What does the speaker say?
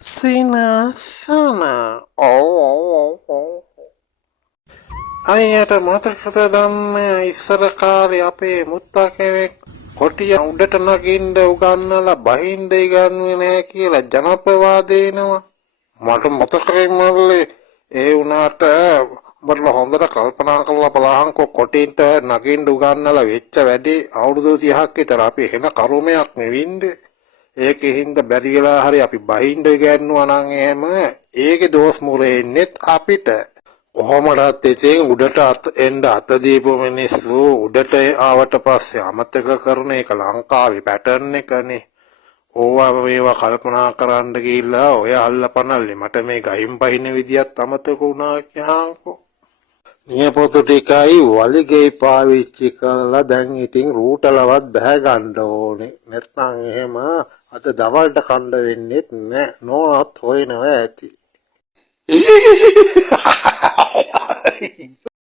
සිනසන අයියට මතකද දන්න ඉස්සර කාලේ අපේ මුත්තා කෙනෙක් කොටිය උඩට නගින්න උගන්නලා බහින්ද ඉගන්නුවේ නැහැ කියලා ජනප්‍රවාද එනවා. මට මතකයි මල්ලේ. ඒ වුණාට උඹලා හොඳට කල්පනා කරලා බලහන්කෝ කොටින්ට නගින්න උගන්නලා වෙච්ච වැඩේ අවුරුදු 30ක් විතර අපි වෙන කර්මයක් නෙවින්ද? ඒකෙහිඳ බැරි වෙලා හරි අපි බහින්ද ගෑන්නුවා නම් එහෙම ඒකේ දෝෂ මුරේ ඉන්නෙත් අපිට. කොහොමදත් ඉතින් උඩට එන්න අත දීපු මිනිස්සු උඩට ආවට පස්සේ අමතක කරන එක ලංකාවේ පැටර්න් එකනේ. ඕවා මේවා කල්පනා කරන්න ගිහිල්ලා ඔය අල්ලපනල්ලේ මට මේ ගහින් බහින විදියත් අමතක වුණා කියහන්කෝ. නියපොතු ටිකයි වලිගේ පාවිච්චි කරලා දැන් ඉතින් රූටලවත් බෑ ගන්න ඕනේ. නැත්නම් එහෙම අද දවල්ට කණ්ඩ වෙන්නෙත් නෑ. නෝනත් හොයනවා ඇති.